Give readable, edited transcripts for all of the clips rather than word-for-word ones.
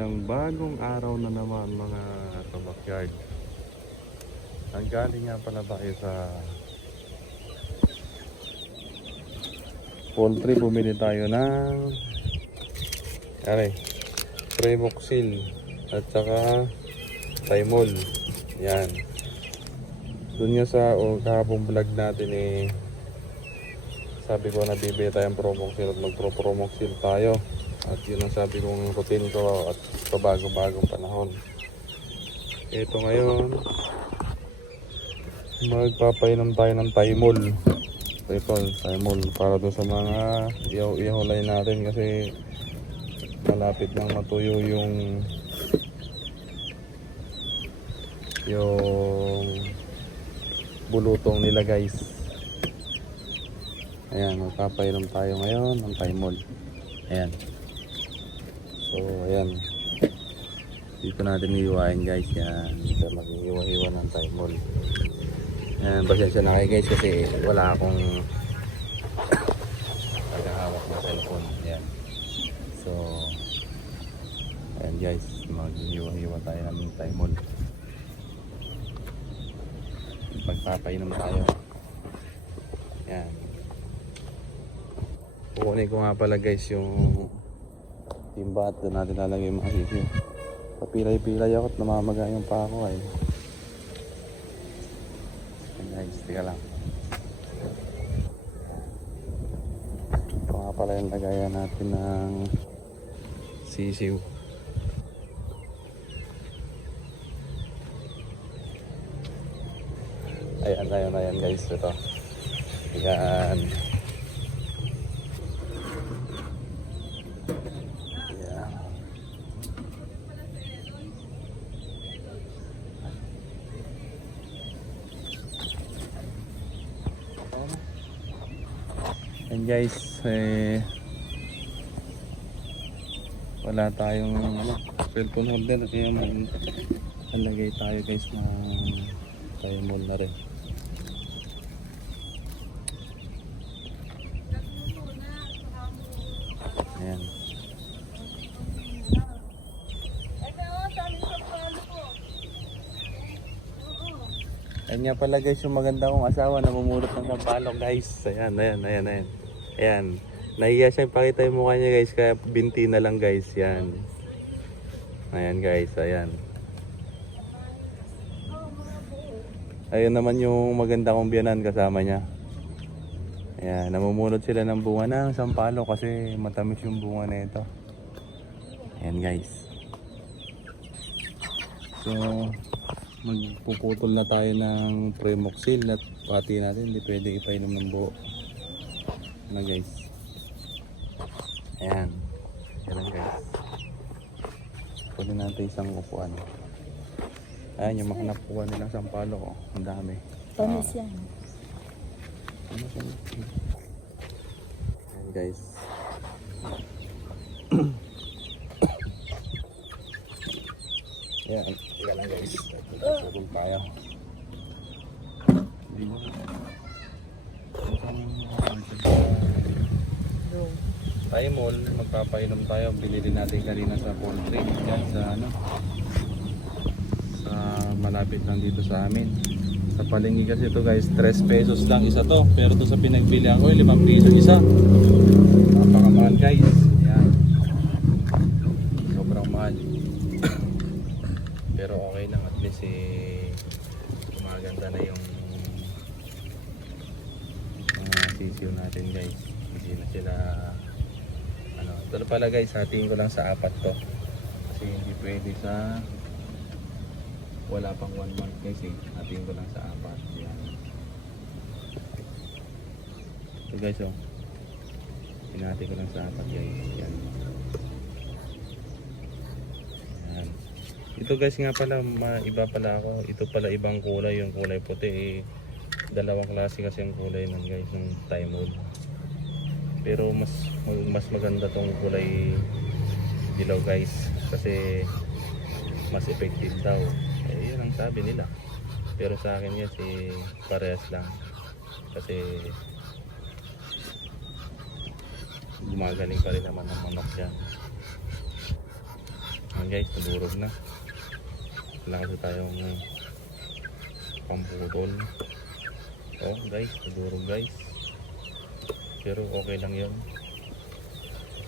isang bagong araw na naman mga kabakyard. Ang galing nga pala tayo sa poultry. Bumili tayo ng Premoxil at saka Thymol. Yan. Doon nga sa kahapong vlog natin sabi ko na bibili tayong Promoxil at magpro-Promoxil tayo. At yun ang sabi kong routine ko at pabago-bagong panahon. Ito ngayon, magpapainom tayo ng Thymol. Thymol para doon sa mga ihaw-ihulay natin kasi malapit nang matuyo yung bulutong nila guys. Ayan, magpapainom tayo ngayon ng Thymol. Ayan. So ayan, dito natin iiwain guys. Yan, dito mag-iwa-iwa ng Thymol. Ayan, pasensya na kayo guys kasi wala akong naghahawak ng cellphone. Ayan. So ayan guys, mag-iwa-iwa tayo ng Thymol. Magpapainom tayo. Ayan. Kukunin ko nga pala guys yung timba at doon natin lalagay yung mga sisiyo. Papilay-pilay ako at namamaga yung pa ako ay. Ayan guys, tika lang. Ito nga pala yung lagayan natin ng sisiyo. Ayan guys, ito. Ayan. And guys, wala tayong cellphone holder kaya maglagay tayo guys ng Thymol na rin. Ayan. Ayan nga pala guys yung maganda kong asawa, namumulot ng sampalok guys. Ayan. Ayan. Nahiya siya ipakita yung mukha niya guys, kaya binti na lang guys. Yan. Ayan guys, ayan. Ayun naman yung maganda kong biyanan kasama niya. Ayan, namumulot sila ng bunga ng sampalok kasi matamis yung bunga na ito. Ayan guys. So magpuputol na tayo ng Premoxil at pati natin hindi pwede ipainom ng buo na guys. Ayan. Ayan guys. Pwede natin isang upuan. Ayan yung mga napukuha nilang sampalok. Ang dami. Tamis yan. Ayan guys. Ayan. Ika lang guys. Pagpapagul tayo. Thymol, magpapainom tayo. Binili natin kanina sa poultry. Yan sa sa malapit lang dito sa amin. Sa palengke kasi ito guys, 3 pesos lang isa to. Pero to sa pinagbili ako, 5 piso isa. Napakamahal guys. Yan. Sobrang mahal. Pero okay lang, at least gumaganda na yung sisiyo natin guys. Hindi na sila ito pala guys, hatiin ko lang sa 4 to kasi hindi pwede sa wala pang 1 month guys hatiin ko lang sa 4. Yan. So guys hinati ko lang sa 4 guys. Yan. Yan. Ito guys nga pala, iba pala ako. Ito pala ibang kulay, yung kulay puti dalawang klase kasi yung kulay ng guys ng Thymol. Pero mas maganda tong kulay dilaw guys kasi mas effective daw. Yun ang sabi nila. Pero sa akin yan parehas lang kasi gumagaling pa rin naman ang manok dyan. guys, nadurog na. Wala kasi tayong pamputol. Oh guys, nadurog guys. Pero okay lang yun.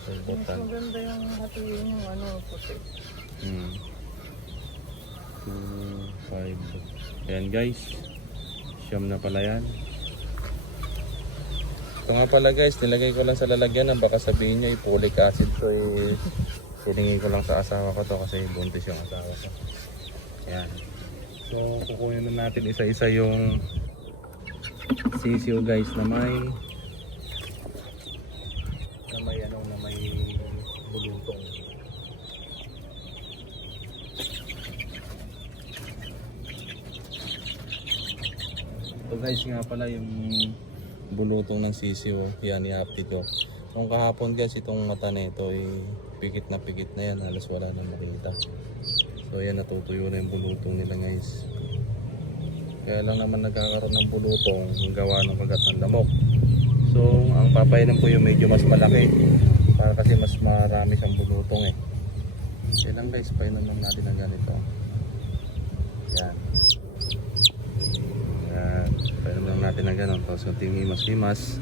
Mas Important. maganda yung hatuin yung ano, puti. 2, 5. Ayan guys. Siyam na pala yan. Ito nga pala guys, nilagay ko lang sa lalagyan na baka sabihin nyo folic acid to eh. Tiningin ko lang sa asawa ko to kasi buntis yung asawa ko. Ayan. So kukunin na natin isa-isa yung sisiyo guys na may bulutong. Ito guys nga pala yung bulutong ng sisiyo. Yan i-update ko. Nung kahapon guys itong mata nito ay pikit na yan. Halos wala na makita. So yan natutuyo na yung bulutong nila guys. Kaya lang naman nagkakaroon ng bulutong gawa ng kagat ng lamok. So ang papainom po yung medyo mas malaki. Para kasi mas marami siyang bulutong eh. Yan lang guys, painom lang natin ng ganito. Yan. Yan. Painom lang natin ng ganon. Tapos yung himas-himas.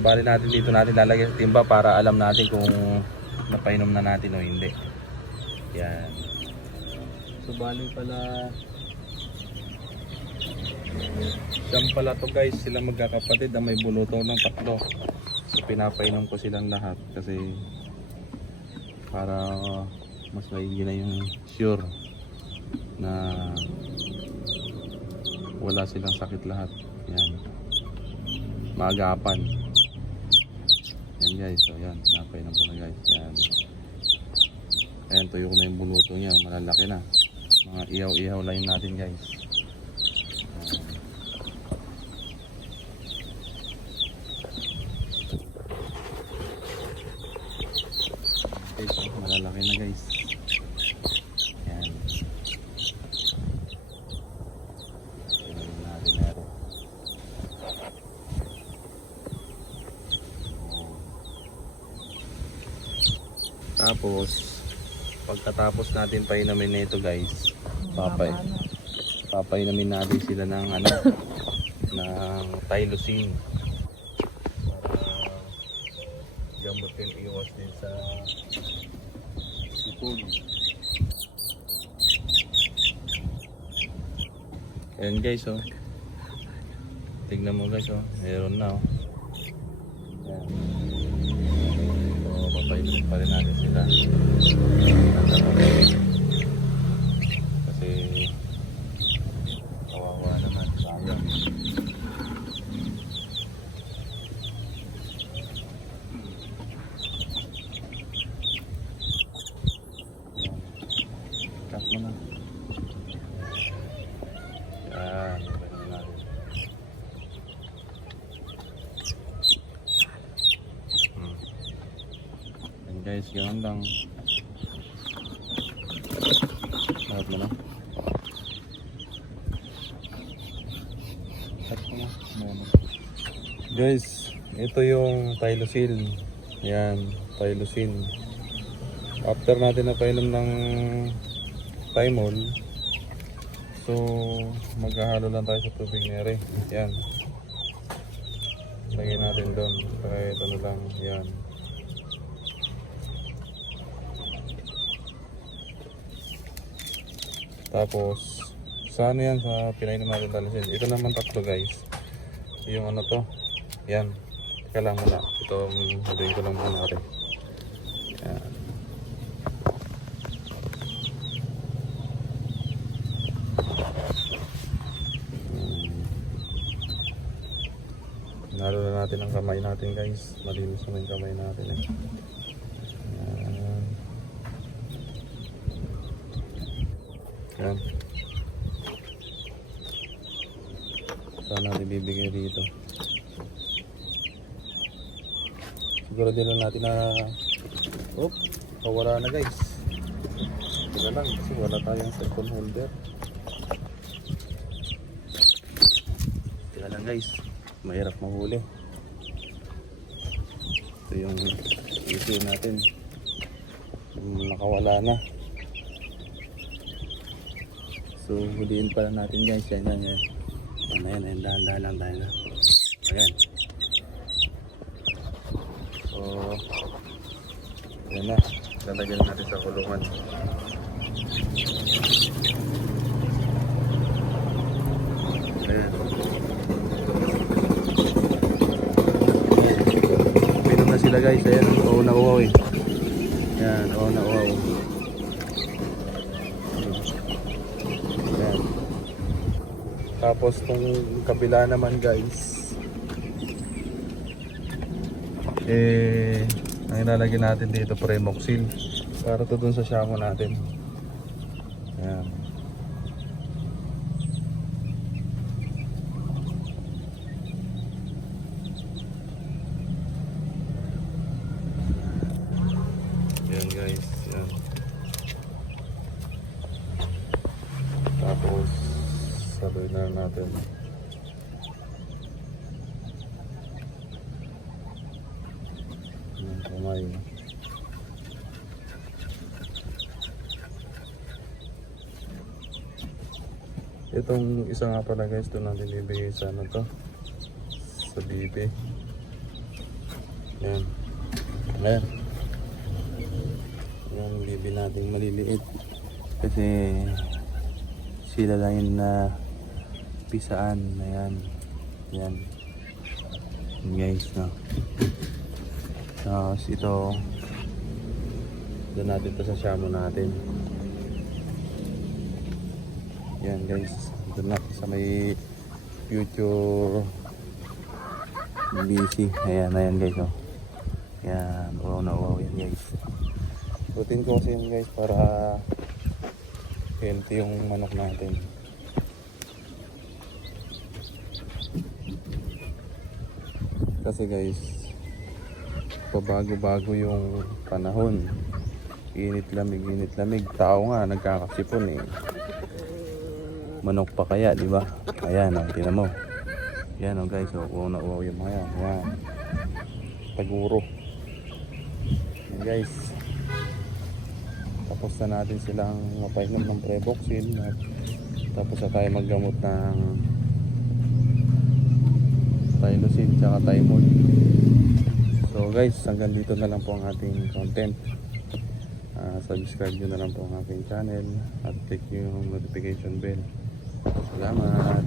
Bali natin dito natin lalagay sa timba para alam natin kung napainom na natin o hindi. Yan. So bali pala siyam pala to guys, sila magkakapatid na may bulutong ng 3. So pinapainom ko silang lahat kasi para mas maigi na yung sure na wala silang sakit lahat. Yan. Maagapan. Yan guys, so yan, pinapainom ko na guys. Yan. Ayan, tuyo ko na yung bulutong niya, malalaki na. Mga ihaw-ihaw lang natin guys. Malalaki na guys. Ayan. Tingnan natin meron. Tapos pagkatapos natin painamin na ito guys, papainamin natin sila ng ano, ng Tylosin. Gamot yung iwas din sa sipon. Ayan guys oh. Tignan mo guys oh. Meron na oh. Ayan. So papainumin pa rin natin sila. Kasi kawawa naman. Sayang. Cut mo na. Yan. Ganun natin. And guys, ganun lang. Lahat mo na. Cut mo na. Guys, ito yung Tylosin. Yan, Tylosin. After natin napainom ng Thymol, so maghahalo lang tayo sa tubig nere. Yan. Lagyan natin doon. Kahit ano lang. Yan. Tapos sa ano yan, sa pinainom natin Tylosin. Ito naman 3 guys. Yung ano to. Yan. Teka lang muna. Itong haluin ko lang muna rin. Yan. Nalo na natin ang kamay natin guys. Malinis naman yung kamay natin eh. Yan. Yan. Saan natin bibigay dito? Siguro din lang natin na wala na guys. Ito lang kasi wala tayong cellphone holder. Ito lang guys. Mahirap mahuli. Ito yung issue natin. Nakawala na. So huliin pala natin guys. Yan. Ayan, dahan-dahan lang tayo na. Ayan. So yan na. Lalagyan natin sa kulungan. Ayan. Pinom na sila guys. Ayan. Oo na uwaw eh. Ayan. Oo na uwaw. Ayan. Tapos tong kabila naman guys. Ang ilalagay natin dito Premoxil. Para to dun sa shamo natin. Ayan. Yan guys, yan. Tapos sabay na natin. Yung kamay. Itong isa nga pala guys, ito natin ibigay sa ano to, sa bibi. Yan. Ayan. Yan, bibi natin maliliit. Kasi sila lang yun na pisaan. Ayan. Yan. Yan guys, no. Tapos ito, doon natin ito sa shamo natin. Yan guys, doon natin sa may future BC. Ayan guys, oh. Yan, wow na wow yan guys. Rutin ko kasi yan guys para healthy yung manok natin. Kasi guys, pabago-bago yung panahon. Init lamig. Tao nga nagkakasipon eh. Manok pa kaya, di ba? Ayan, tingnan mo. Yan guys, wow na wow yung mga yan. Ayan. Taguro. Yan guys. Tapos na natin silang mapainom ng Premoxil. Tapos na tayo maggamot ng Tylosin tsaka Tymol. So guys, hanggang dito na lang po ang ating content. Subscribe nyo na lang po ang aking channel at click yung notification bell. Salamat!